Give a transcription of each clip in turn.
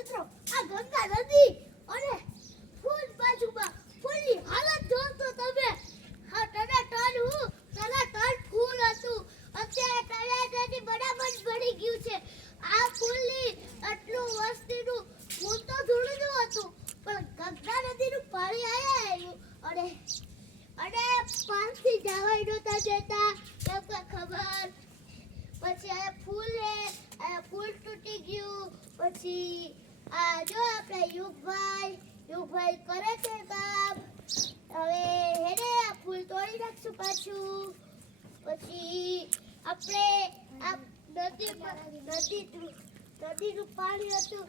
મિત્રો આ ગંગા નદી અને ફૂલ બાજુમાં ફૂલની હાલત જોતો તમે હા ટન ફૂલ હતું અત્યારે ટનાટની બરાબર ભરી ગયું છે આ ફૂલની આટલું વસ્તીનું ફૂલ તો થોડું જ હતું પણ ગંગા નદીનું પાણી આવ્યું અને પારથી જવાય નહોતા દેતા કેમ કે ખબર પછી આ ફૂલ તૂટી ગયું પછી આ જો આપણે યુગભાઈ કરે છે કામ હવે હેને આ ફૂલ તોડી નાખશું પાછું પછી આપણે આ નદીનું પાણી હતું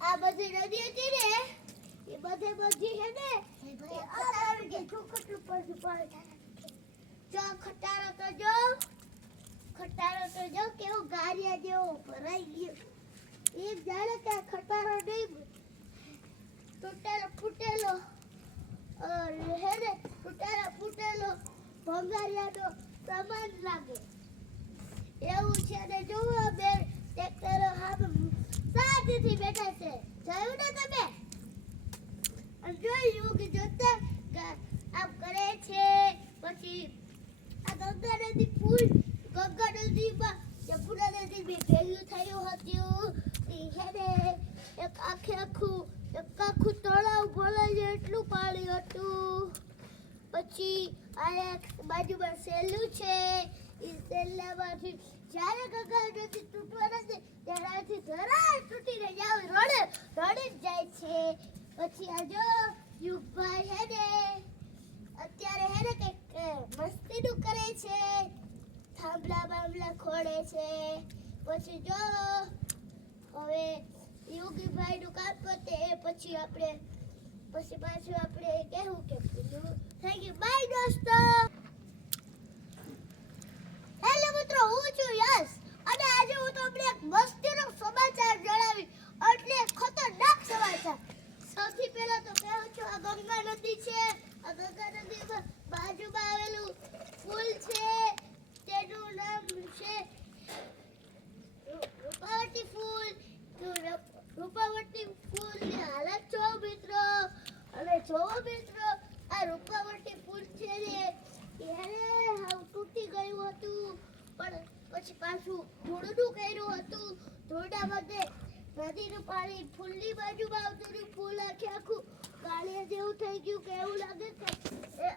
આ બધી નદી હતી ને એ બધી હે ને આ આવી ગઈ કેટલું પડ્યું પાણી જો ખટારો તો જો કેવું ગારિયા જેવો ભરાઈ ગયો એક જાણે કે ખટારો નહીં ફૂટેલો ભંગારિયાનો સામાન લાગે એવું છે ને જોવો બે ટ્રેક્ટરો શાંતિથી બેઠા છે જોયું ને તમે જોયું કે જોતા આમ કરે છે પછી આ ગંગા નદીમાં યમુના નદી ભેગું થયું હતું એને એક આખું તળાવ ભરાઈ જાય એટલું પાણી હતું પછી આ એક બાજુમાં સેલું છે એ સેલામાંથી જ્યારે ગંગા નદી તૂટવાના છે ત્યારથી જરા તૂટીને જાવ રડે જાય છે પછી આ જો યુગભાઈ હે ને અત્યારે હે ને કંઈક મસ્તીનું કરે છે થાંભલા ખોડે છે પછી જો હવે યોગીભાઈ નું કામ કરતે પછી પાછું આપણે કહેવું કે પૂરું થઈ ગયું બાય દોસ્તો હેલો મિત્રો હું છું યશ અને આજે હું તમને એક મસ્તીનો સમાચાર જણાવી એટલે ખતરનાક સમાચાર સૌથી પહેલા તો કહું છું આ ગંગા નદી છે આ ગંગા નદીમાં બાજુમાં આવેલું પુલ છે તેનું નામ છે રૂપાવટી ફૂલની હાલત જોવો મિત્રો આ રૂપાવટી ફૂલ છે ને એને હાવ તૂટી ગયું હતું પણ પછી પાછું ધૂળનું કર્યું હતું ધૂળના બધે નદીનું પાણી ફૂલની બાજુમાં આવતું હતું ફૂલ આખું કાળિયા જેવું થઈ ગયું કે એવું લાગે કે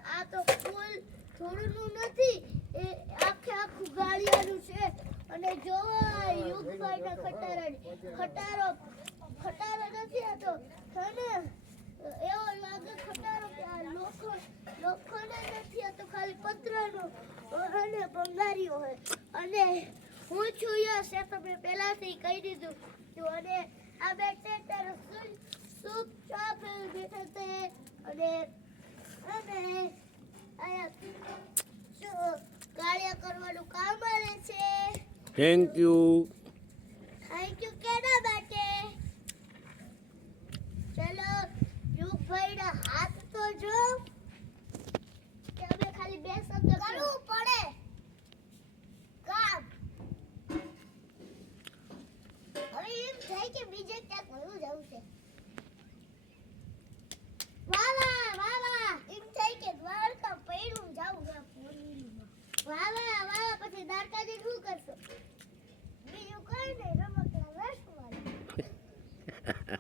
આ તો ફૂલ ધૂળનું નથી એ આખું ગાળિયાનું છે અને જોવો યુગભાઈના ખટારો નથી આતો અને એવો લાગે ખટારો કે આ લોખંડ નથી આતો ખાલી પથ્થરનો અને ભંગારીઓ હોય અને હું છું યશ એ તમે પહેલાથી કહી દીધું અને આ બેઠે તારો સૂપ ચા બેઠા તે અને ગાળિયા કરવાનું કામ આવે છે થેન્ક યુ કેના માટે ચલો યુગભાઈના હાથ તો જો કે અમે ખાલી બે શબ્દ કરવું પડે કામ હવે એમ થાય કે બીજે ક્યાંક વયું જવું છે વાહ એમ થાય કે દ્વારકા પૈડું જાવું છે વાહ પછી દ્વારકાજી શું કરશો બીજું કઈ નહીં રમકડા રસવાળી